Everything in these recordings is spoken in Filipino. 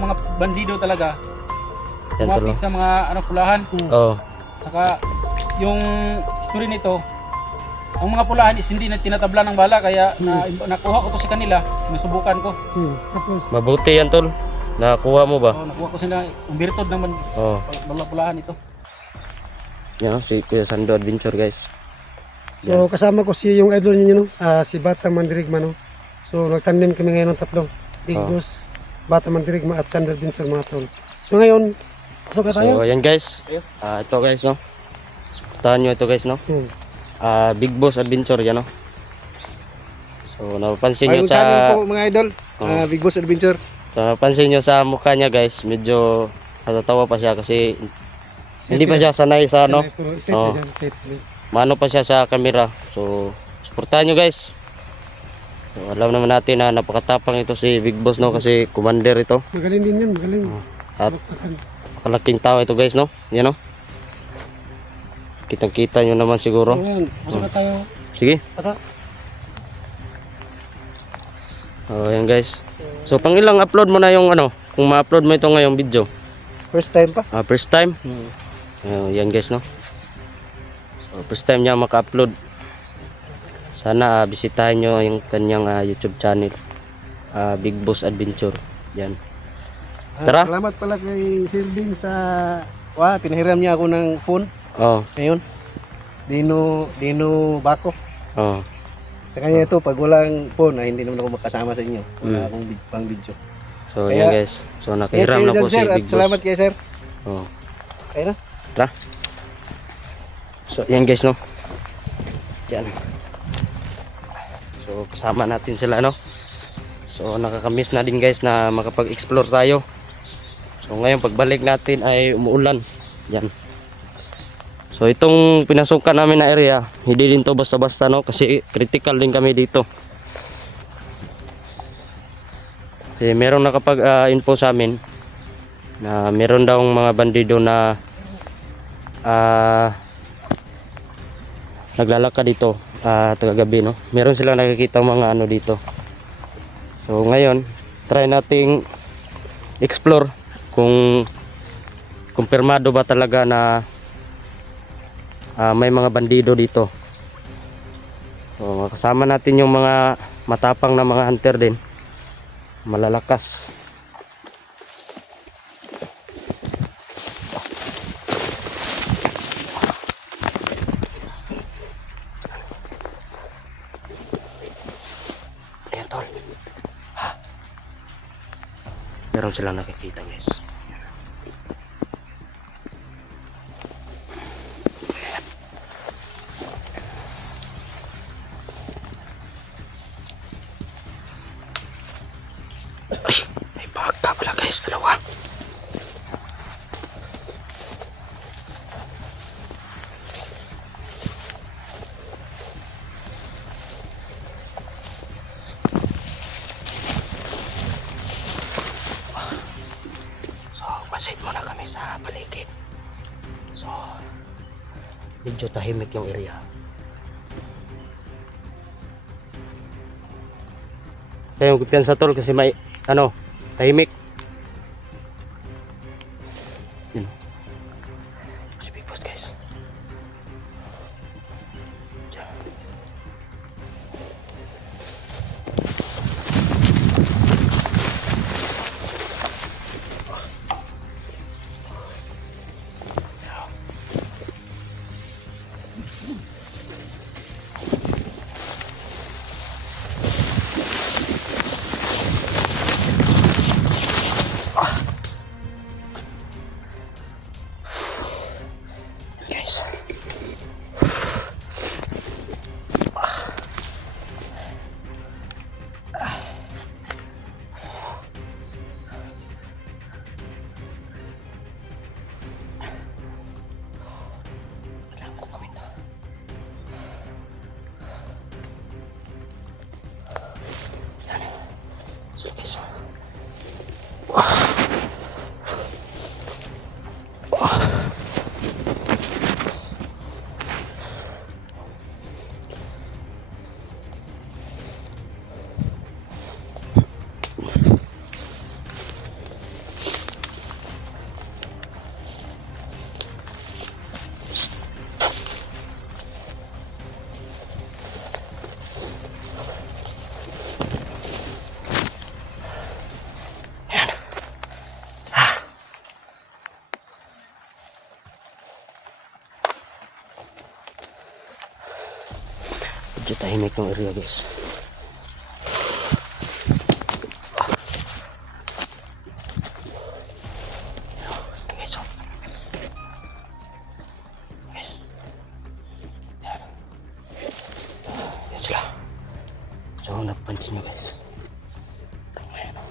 yung mga bandido talaga, Yan tol. umapit sa mga pulahan. Oh. Saka yung story nito, ang mga pulahan is hindi na tinatabla ng bala, kaya nakuha ko to sa kanila, sinusubukan ko. Tapos, Mabuti yan tol. Nakuha mo ba? Nakuha ko sila, umbirtod naman Oh. pulahan ito. Yan si Kuya Sando Adventure guys. so kasama ko si yung idol niyo, no? Si Bata Mandirigma, no? So nagtandem kami ngayon ng tatlo. Big Boss, Bata Mandirigma at Sandra Vincent, mga tol. So ngayon, pasok na tayo. So ayan guys. Ito guys no. Supportahan nyo ito guys no. Big Boss Adventure yan no. So napapansin nyo Bagong sa channel po mga idol, Big Boss Adventure. So napansin nyo sa mukha niya guys, medyo natatawa pa siya kasi hindi pa siya sanay sa ano. Oh. Mano pa siya sa camera. So suportahan nyo guys. So, alam naman natin na napakatapang ito si Big Boss no kasi commander ito. Magaling din yan, magaling. At kalaking tao ito guys no. Yan no. Kitang-kita nyo naman siguro. So ngayon, pasok na tayo. Sige. Tara. Oh, yan guys. So pang ilang upload mo na yung kung ma-upload mo ito ngayong video. First time pa. First time. Yan guys no. So, first time niya maka-upload. Sana bisitahin nyo yung kanyang YouTube channel. Big Boss Adventure. Yan. Tara. Salamat pala kay Sir Bing sa pinahiram niya ako ng phone Oh. ngayon. Dino Bako. Oh. Sa kanya ito, pag walang phone, hindi naman ako makasama sa inyo. Wala akong pang video. So Kaya, yan guys. So nakahiram na po si sir, at Big Boss. salamat kay Sir. Oh. Ayun na. Tara. So yan guys no. Yan. So kasama natin sila no. So nakakamiss na din guys na makapag-explore tayo. So ngayon pagbalik natin ay umuulan. Yan. So itong pinasukan namin na area, hindi din to basta-basta no kasi critical din kami dito. Kasi merong nakapag-info sa amin na meron daw mga bandido na naglalakad dito tagagabi no. Meron silang nakikita mga dito. So ngayon, try nating explore kung kumpirmado ba talaga na may mga bandido dito. So kasama natin yung mga matapang na mga hunter din. Malalakas. Ayan tol. Meron silang nakikita guys. Ay, may baka pala guys, dalawa. So, pasit muna kami sa paligid. So, medyo tahimik yung area. Kaya yung kumpiyansa tol kasi may tahimik. Yun. Si Big Boss guys. Diyan. Guys. Kailangan ko gawin to. Yan. So guys. Medyo tahimik ng area guys. Guys, oh. Guys. Yan. Yan sila. So napansin nyo guys. Ayan, oh.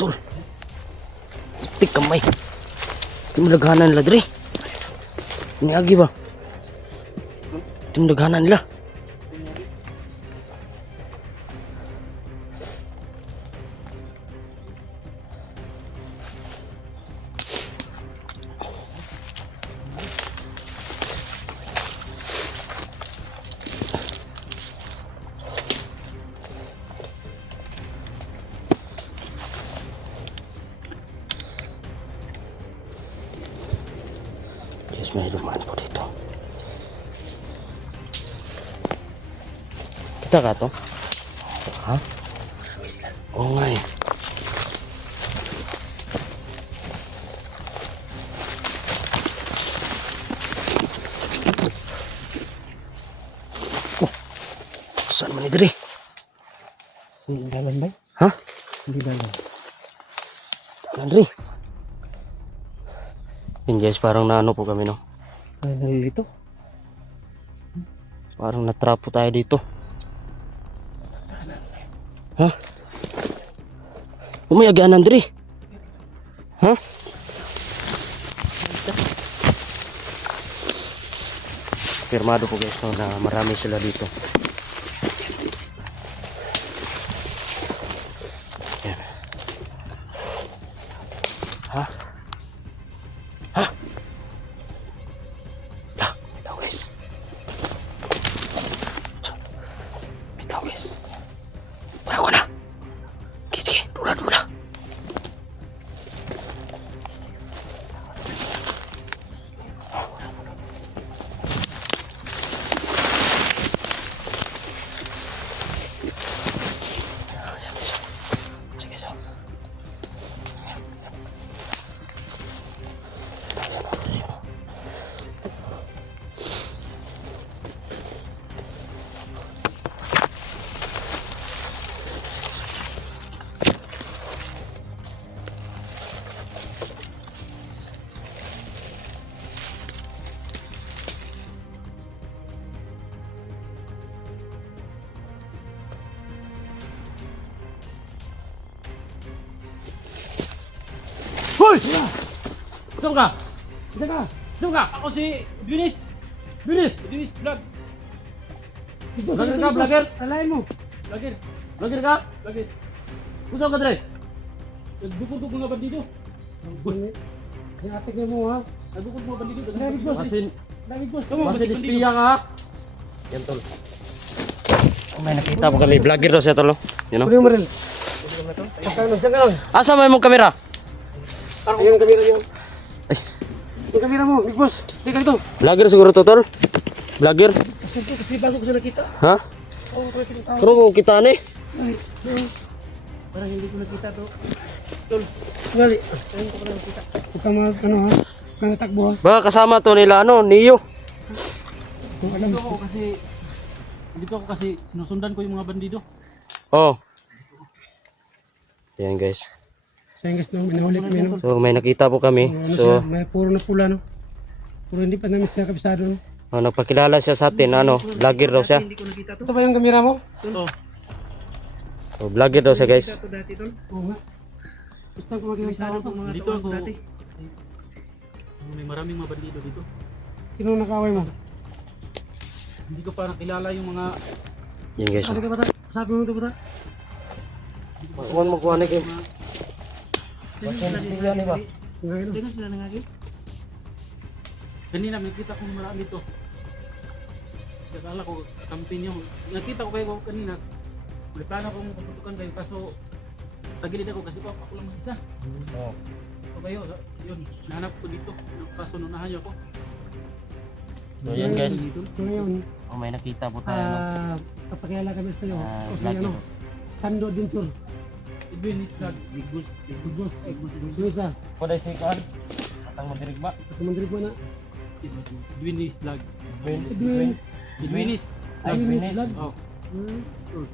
Tol. Tik kamay. Di mo laghanan nila dre. Iniagi ba? Di mo laghanan nila. Yes, may dumaan po dito. Kita ka to? Ha? Oo nga eh. Oh, saan man idri? Hindi dalan ba? Ha? Hindi dalan. Dalan dri. Yun guys, parang naano po kami no. Ay, nalilito. Parang natrapo tayo dito. Ha? Umayagyan Andre. Ha? Firmado po guys no, na marami sila dito. Yan. Ha? Ha? Lah, bitaw guys. Bitaw guys. Tara ko na. Sige, dula. Sige, so. Hoy! Saan ka? Isa ka! Saan ka? Ako si Binis. Binis vlog. Vlogger ka, vlogger? Alain mo! Vlogger. Vlogger ka? Vlogger. Gusto ka Dre? Nagdukod mga bandido. Atik niya mo ha! Nagdukod mga bandido. David Boss! Basin, David Boss! basin dispiya ka ha? Yan tol. May nakita po kami, vlogger daw siya tol. You know? Kunin mo rin! Diyan ka lang! Asa may mong kamera? Ayun ang kamera yun! Yung kamera mo, Big Boss! Hindi ka ito! Vlogger siguro to tol? Vlogger? Kasi bago ko siya nakita! Ha? Oo, oh, kasi tao! Karo mo kita ni? Ay, parang hindi ko nakita to. Tol, ngali. Ayun ko pala nakita. Huwag kang ano ha? Huwag kang natakbo ha? Baka kasama to nila ano, Neo. Dito ako kasi sinusundan ko yung mga bandido. Oh. Yan guys. So yun guys, no, minahuli kami, no. So may nakita po kami. Ano siya, So may puro na pula, no. Puro hindi pa namin siya kabisado, no. nagpakilala siya sa atin, ano, vlogger daw siya. Ito ba yung kamera mo? Oo. So vlogger daw siya guys. Oo nga. Gusto ko magkakasama ko. Dito ako. May maraming mga bandido dito. Sino nakaway mo? Hindi ko pa nakilala yung mga Yan guys. Ano ka bata? Sabi mo ito bata? Huwag mo kuha na game. Ngayon. kanina may kita kong marami dito. Akala ko campaign yung nakita ko kayo kanina. May plano akong puputukan kayo kaso tagilid ako kasi ako lang mag-isa. Oo. So kayo, yun, nahanap ko dito. Kaso nunahan niyo ako. So yan guys. So ngayon, Oh, may nakita po tayo. No? papakilala kami sa iyo. Ah, O si vlogger. ano, Sando Adventure. Edwin is vlog. Big Boss. Luisa, Kuday si Kuan. Atang madirigba. kumandirig mo na. Edwin is vlog. Edwin. Edwin is Edwin is vlog. Oh.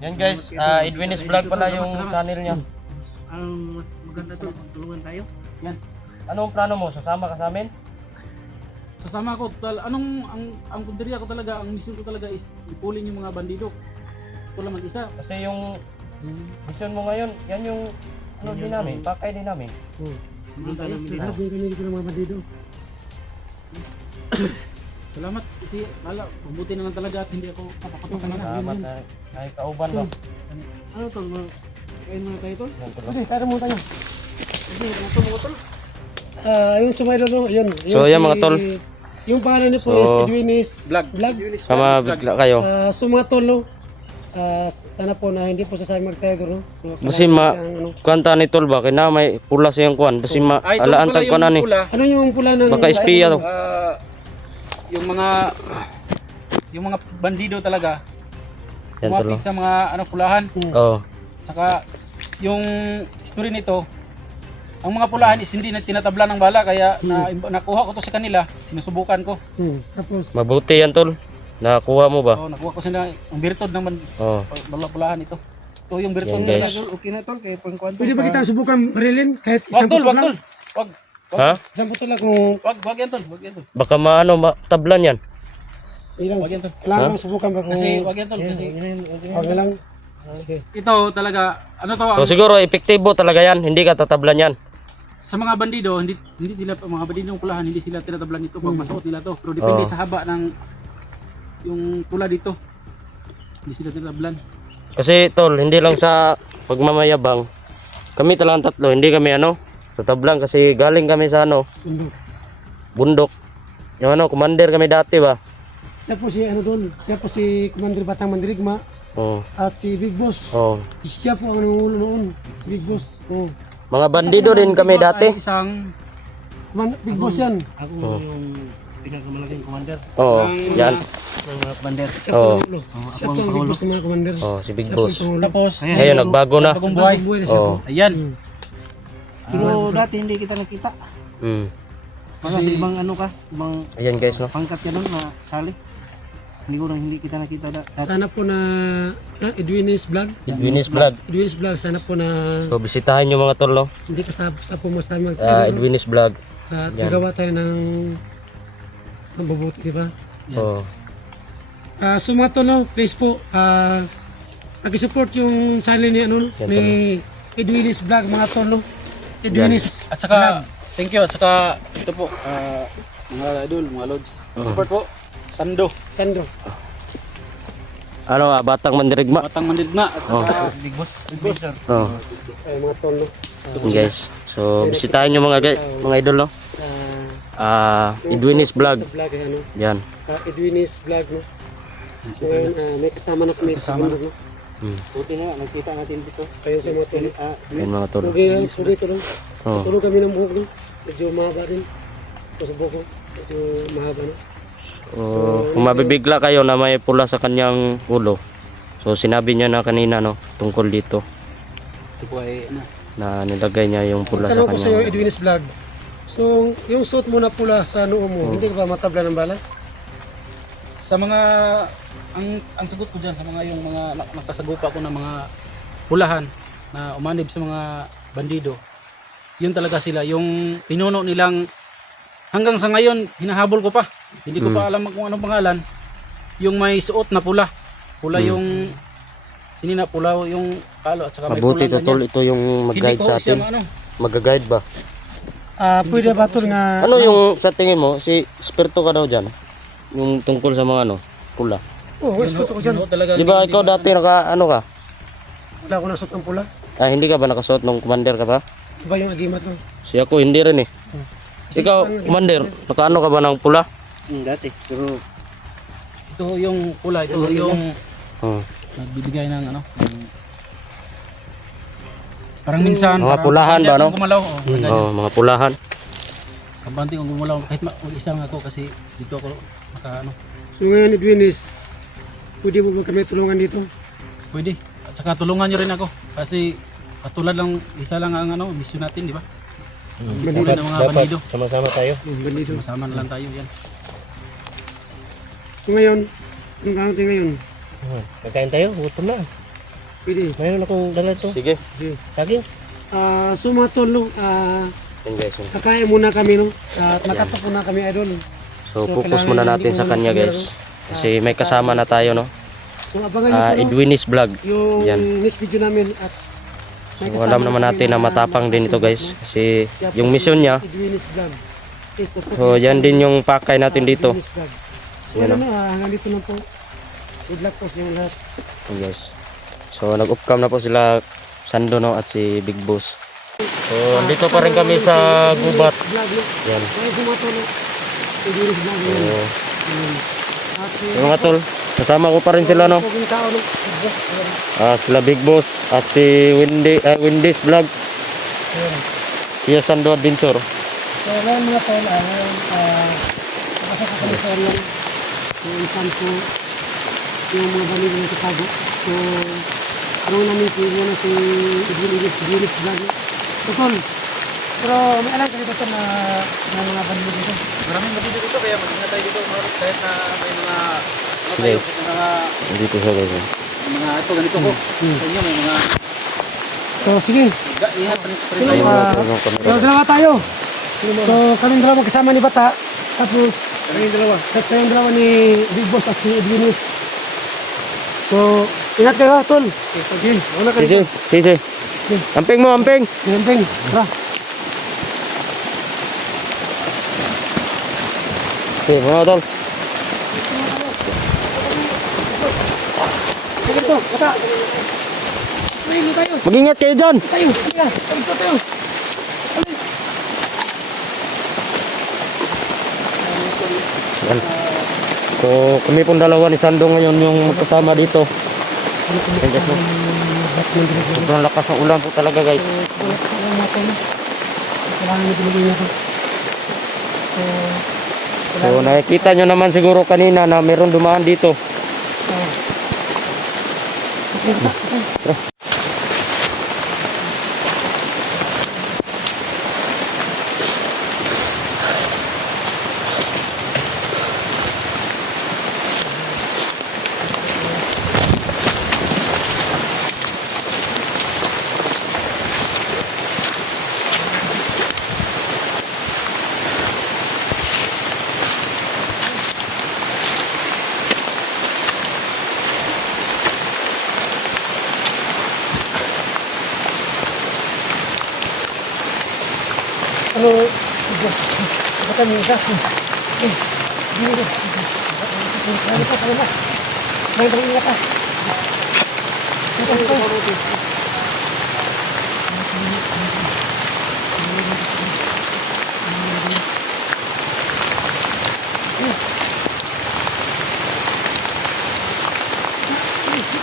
Yan guys, Edwin's vlog pala yung channel niya. Ang mas maganda to, tulungan tayo. Yan. Anong plano mo? Sasama ka sa amin? Sasama ko total ang kundirya ko talaga, ang mission ko talaga is ipulin yung mga bandido. Ako lang mag-isa. Kasi yung mission mo ngayon, yan yung ano din namin, pakay din namin. Tulungan tayo. Lahat din kami dito ng mga bandido. Salamat kasi wala, mabuti naman talaga at hindi ako papakotokan na. Salamat na ay kauban ba? Ano to? Kain muna tayo to? Yan tulo. Sige, tara muna tayo. Yung sumaylo no, yun. So, yan, mga tol. Yung pangalan niyo po So, is Edwin's Vlog. Kama bigla kayo. So mga tol no, sana po na hindi po sa sabi magtago no. So, Basi kailangan siyang, ano. kanta ni tol ba? Kaya may pula siyang kuan. Basi Ay, ito alaan pala tag kuan ani. pula. Ano yung pula ng Baka espiya to. Yung mga bandido talaga. Yan tol. Kumapit sa mga pulahan. Oh. Saka yung story nito, ang mga pulahan is hindi na tinatabla ng bala kaya nakuha ko to sa kanila, sinusubukan ko. Tapos Mabuti yan tol. Nakuha mo ba? So nakuha ko sila ang birtod ng Oh. pulahan ito. Ito yung birtod Yan, nila. guys. Okay na tol, kaya pang kwanto. pwede ba kita subukan barilin kahit Wag isang tol, putol wag lang? tol. Wag. Ha? Isang putol lang kung Wag yan tol, wag yan tol. Baka maano matablan yan. ilang. Wag yan tol. Kailangan Ha? mo subukan ba kung Kasi wag yan tol kasi wag na lang. Okay. ito talaga So siguro epektibo talaga yan. Hindi ka tatablan yan. sa mga bandido, hindi nila mga bandido ng pulahan, hindi sila tinatablan nito pag masuot nila to. Pero depende Oh. sa haba ng yung pula dito. Hindi sila tinatablan. Kasi tol, hindi lang sa pagmamayabang. Kami talagang tatlo, hindi kami tatablan kasi galing kami sa Bundok. bundok. Yung commander kami dati ba? Siya po si doon. Siya po si Commander Batang Mandirigma Oh. at si Big Boss. Oh. Siya po ang nangungulo noon. Si Big Boss. Oh. Mga bandido din kami dati. Ay isang Big Boss yan. Ako Oh. yung pinakamalaking commander Oh, yan. ng mga bander. Siya po Oh. ang ulo. Siya po ang Big Boss ng mga commander. Oh, si Big Siya po Boss. ang ulo. tapos Ngayon nagbago na. bagong buhay. Buhay na siya po. Oh. Ayan. Pero dati hindi kita nakita. Hmm. Mga sa ibang ibang Ayan guys, no. pangkat yan na sali. Hindi kita nakita dati. Sana po na Edwin's vlog. Edwin's vlog. Edwin's vlog. Sana po na So bisitahin nyo mga tol, no. hindi kasama po mo sa mga Edwin's vlog. at yan. gagawa tayo ng mabubuti, di ba? Oh. So mga tol, no, please po, pag-support yung channel ni, Yan, ni Edwin's vlog, mga tol, no? Edwin's At saka thank you at saka ito po mga idol, mga lods. Support po. Sando, Sandro. Batang Mandirigma. Batang Mandirigma at saka Big Boss. Oh. Ay, mga tol, no? Yan guys. So bisitahin nyo mga idol, no. Edwin's vlog. Sa vlog, ano? Yan. Edwin's vlog, no? So ngayon, may kasama na kami sa bundok, no? Buti na, nakita natin dito. Kayo sa mga tol. Yan mga tol. Sugi ito lang. Oh. Tulog kami ng buhok, no? Medyo mahaba din. Ito sa buhok, no? Medyo mahaba, no? Kung mabibigla kayo na may pula sa kanyang ulo. So sinabi niya na kanina, no, tungkol dito ito po ay na nilagay niya yung pula sa Tanong ko sa iyo, kanyang. Edwin's vlog. So, yung suot mo na pula sa noo mo, hindi ka ba matabla ng bala? sa mga ang sagot ko diyan sa mga yung mga nakasagupa ko ng mga pulahan na umanib sa mga bandido. yun talaga sila, yung pinuno nilang hanggang sa ngayon hinahabol ko pa. Hindi ko pa alam kung anong pangalan. Yung may suot na pula. Pula yung sinina pula yung kalo at saka may Mabuti pulang tol, ganyan. ito yung Hindi mag-guide ko sa siya atin. ano. Mag-guide ba? Pwede ba tol nga Ano yung sa tingin mo, si Spirito ka daw dyan? Yung tungkol sa mga ano, pula. oh, expert ako dyan. Yun, talaga, Di ba hindi ikaw ba- dati naka ano ka? Wala ako nasot ng pula. Ah, hindi ka ba nakasuot nung commander ka pa? Iba yung agimat ko. Si ako hindi rin eh. Kasi Ikaw, ang- commander, nakaano ka ba ng pula? Dati. Pero ito yung pula, ito yung Hmm. nagbibigay ng ano, parang minsan Mga parang pulahan hindi ba, ako no? Gumalaw, oh, ganyan. Oh, mga pulahan. Kabanti kong gumalaw kahit mag-isa lang ako kasi dito ako ano, So ngayon Edwin is pwede mo ba kami tulungan dito? pwede. At saka tulungan niyo rin ako kasi katulad lang isa lang ang ano, mission natin, di ba? Huli ng mga bandido. sama-sama tayo. Bandido. Masama na lang tayo yan. So ngayon, anong ano tayo ngayon? Kakain tayo, gutom na. Pwede. Mayroon akong dala ito. Sige. Sige. Saging. So mga tol, no, Yan guys. kakain muna kami, no? At nakatap muna kami, idol. So, So, focus kailangan muna hindi natin mo sa na kanya mag-clear, guys. Kasi may kasama na tayo no. So abangan nyo po, no? Edwinis Vlog. Yung Yan. next video namin at may So, kasama alam naman kami natin na matapang din ito guys. Kasi yung mission niya. Edwinis Vlog. Yes, So, yan din yung pakay natin dito. Edwinis Vlog. So Yan, ano, hanggang dito na po. Good luck po sa inyong lahat. Yan, guys. So, nag-upcam na po sila Sando no at si Big Boss. So, andito pa rin kami sa gubat. Vlog, no? Yan. Kaya po mga tol, no? Edwinis Vlog. So, Yan. At si yung mga tol, kasama ko pa rin sila no. Poging tao, no? Boss, yan. Sila Big Boss at si Wendy's Vlog. Yan. Iya Sando Adventure. So ngayon mga tol, ngayon, nakasaka kami sa Orion. Yung saan po, yung mga baligo ng Chicago. So, parang namin si Edwinis Vlog. So tol, pero may alam ka dito tol na mga baligo dito. Maraming bandido dito kaya mag-ingat tayo dito kahit na may mga ano Sige. tayo, may mga Dito siya guys. ito ganito ko. Sa inyo may mga So sige, ingat pa rin Sino tayo. ba? so salamat tayo. So kaming dalawa kasama ni Bata. Tapos, kayong dalawa ni Big Boss at si Edwinis. So, ingat kayo tol. Okay, wala ka Sisi, dito. sisi. Amping mo, amping. Peng, tara. Sige, mga tol. Sige to, Bata. Ayun tayo. Mag-ingat kayo dyan. Tayo, tayo. Yan. So, kami pong dalawa ni Sando ngayon yung magkasama dito. Yan guys, no? Sobrang lakas ng ulan po talaga guys. So, nakikita nyo naman siguro kanina na meron dumaan dito. Ano, Diyos, baka mo isa. Ano pa, ano pa? May ingat pa.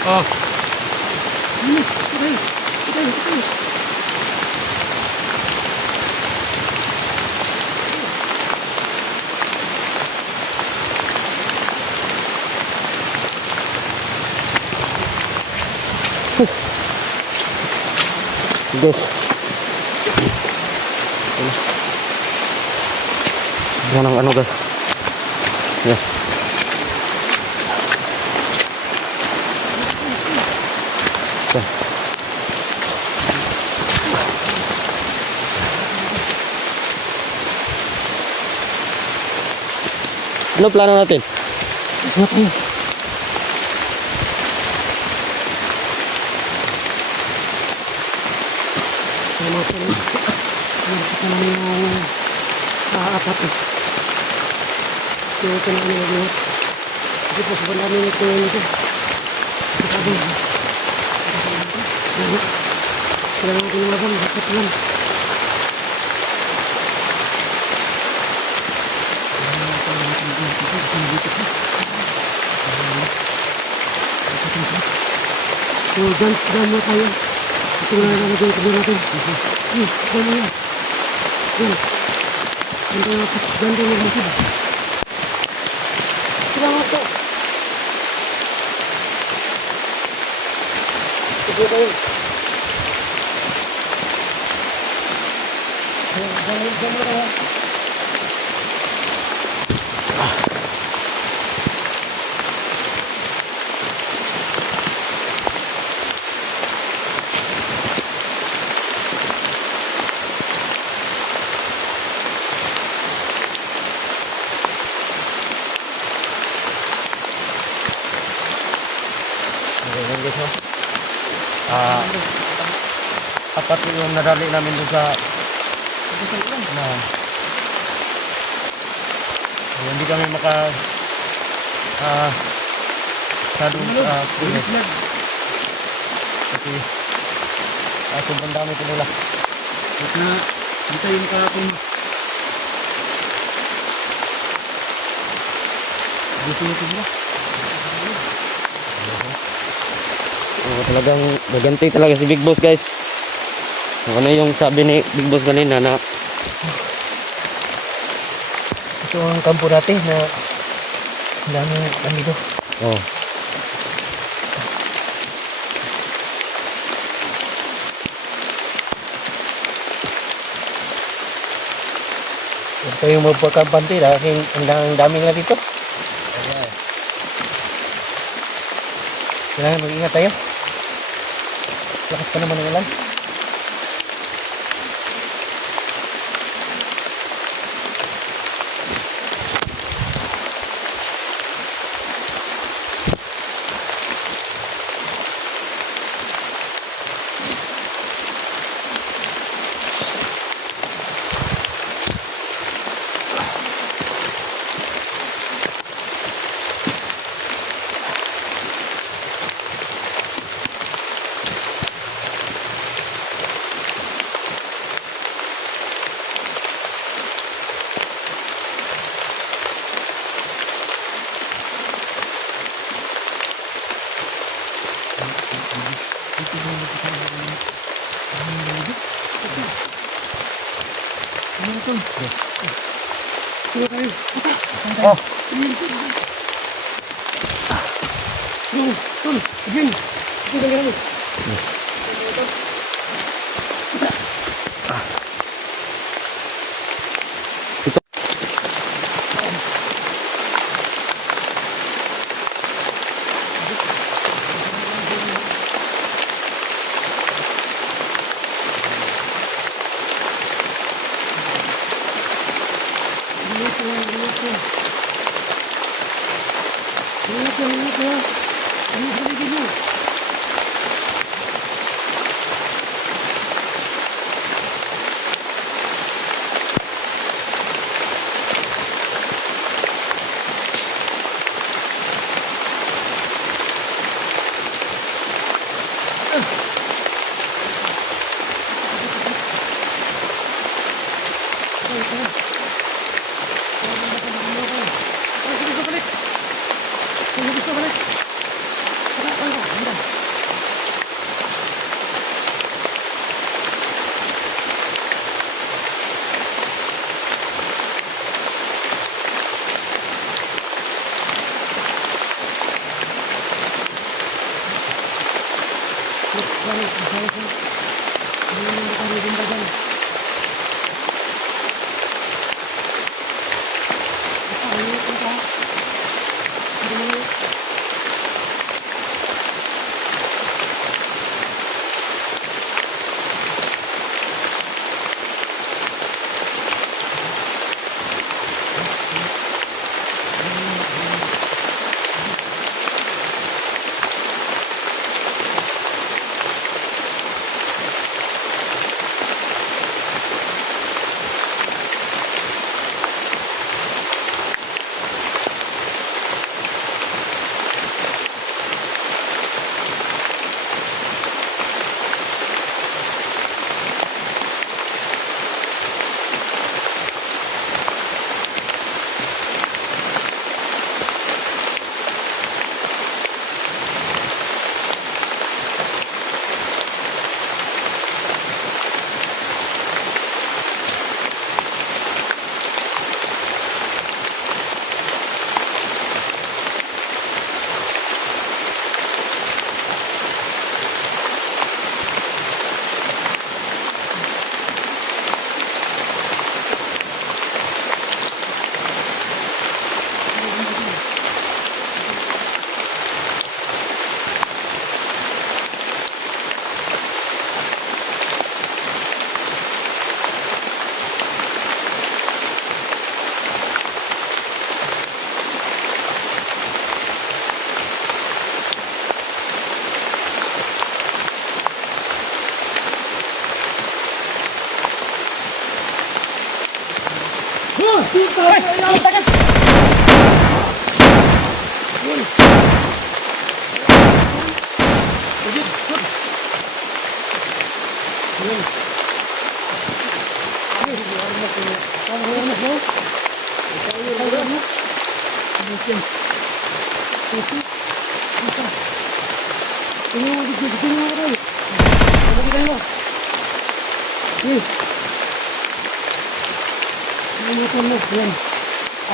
Oh, Bilis, patay. Guys. Yan ang ano guys. Yan. Yan. Ano plano natin? Sama tayo. Sama tayo. Nakita namin yung apat eh. So, ito na kami nag-iwat. Kasi po, sobrang dami nito nito. Ito ba? Kailangan natin lumabang. Bakit lang? So, dyan mo tayo. Ito na lang natin. Ito natin. Dyan mo yan. Dyan. Dyan tayo magmasid. Salamat po. Ito tayo. Dyan mo tayo. Ayan guys, no? Apat yung nadali namin dun sa na hindi kami maka sa dun sa pulis kasi sobrang dami ko nila. At na, dito yung kahapon. Gusto nito ba? Talagang naganti talaga si Big Boss guys. Ano yung sabi ni Big Boss kanina na Ito ang kampo natin na daming dito. oh, Ito yung magpagkampante dahil ang dami nila dito. Kailangan mag-ingat tayo. Lakas pa naman ng ulan. oh, Tol, again. Ito lang ganun.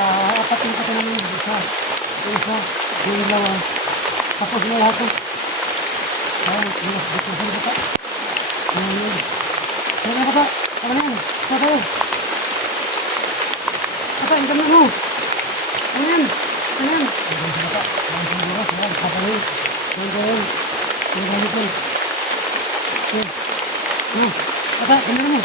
Apat yung katanan ng isa, yung dalawa, tapos na lahat ng dito sa bata. Ano bata? Ano yan? Bata yun. Bata, yung kami mo. Ano yan? Ano yan? Bata, ang siguro, bata yun. Bata yun. Ang gamit yun. Bata, kamera mo.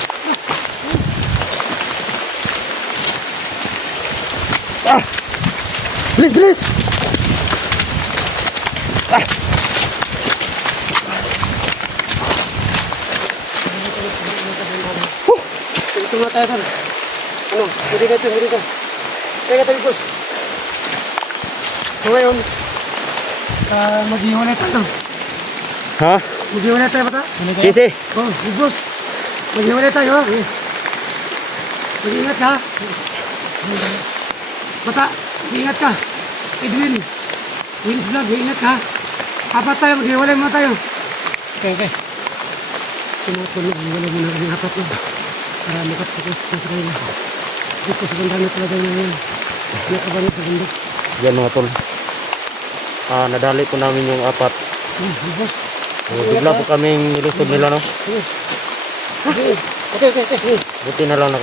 Bilis, bilis! Ito nga tayo doon. Ano? Hindi ka ito. Kaya tayo, boss. So ngayon, maghiwalay tayo. Ha? Maghiwalay tayo, bata? Sisi! Oh, boss. Maghiwalay tayo, ha? Mag-ingat ka. Bata, mag-ingat ka. Edwin, Wins Vlog, mag-ingat ka. Apat tayo, maghiwalay muna tayo. Okay. Sinatulog, maghiwalay muna kami apat na. Para makapokus pa sa kanila. Kasi po sa bandang na talaga ngayon. Nakabanit sa bundok. Yan mga tol. Nadali po namin yung apat. Boss. Bigla po kaming nilusod nila, no? Okay. Buti na lang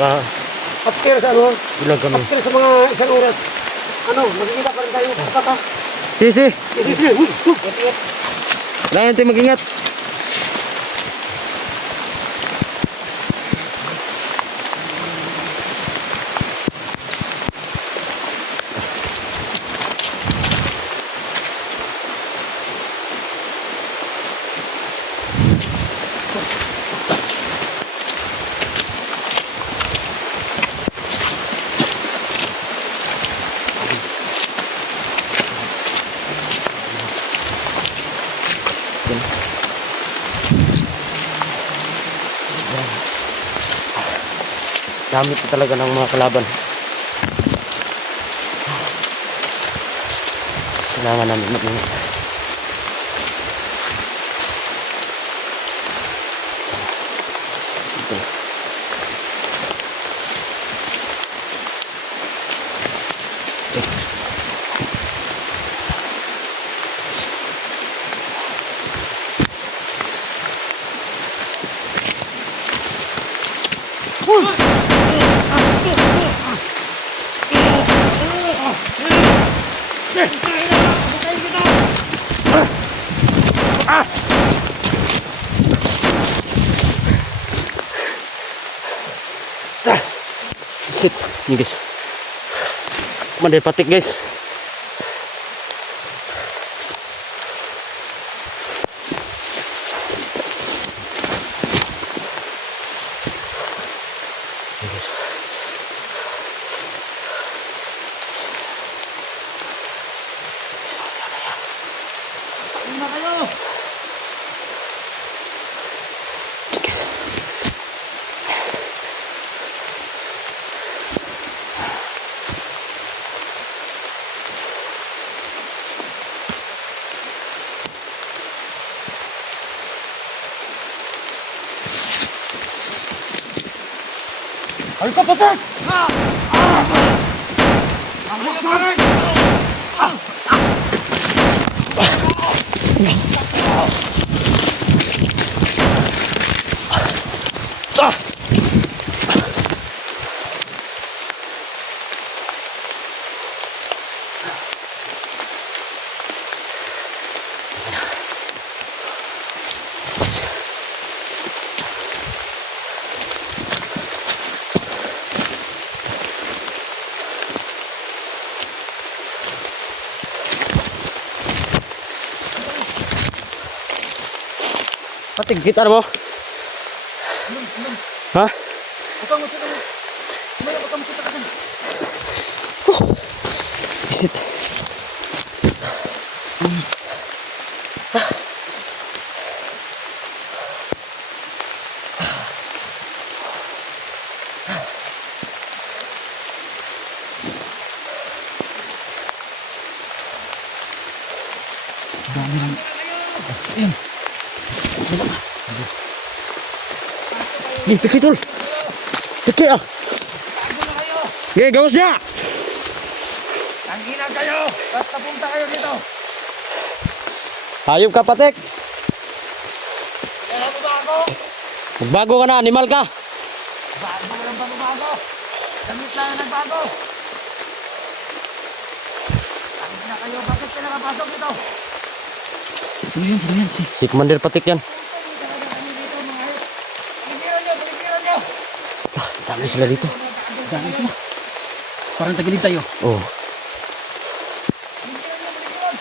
After sa ano? ilag kami. After sa mga isang oras. Ano, magkikita pa rin tayo. Kaka. Sisi! Sige. Kailangan tayo mag-ingat. Dami po talaga ng mga kalaban. Kailangan namin mag-ingat. Sit, ini guys. Mandai patik guys. Patik gitar mo? Ha? Shit. Dami lang. Ayun. Ni, piki tol. Piki ah. Ge, gawas niya. Tangina kayo! Basta punta kayo dito! Hayop ka, Patek. Kaya mo ba ako? Magbago ka na, animal ka. Bago ka lang bago! Damit lang ang nagbago! Tangina kayo, bakit ka nakapasok dito? Sino yan? Sino yan? Si Commander Patek yan. Paligiran nyo! Dami sila dito. Dami sila. Parang tagilid tayo. Oh.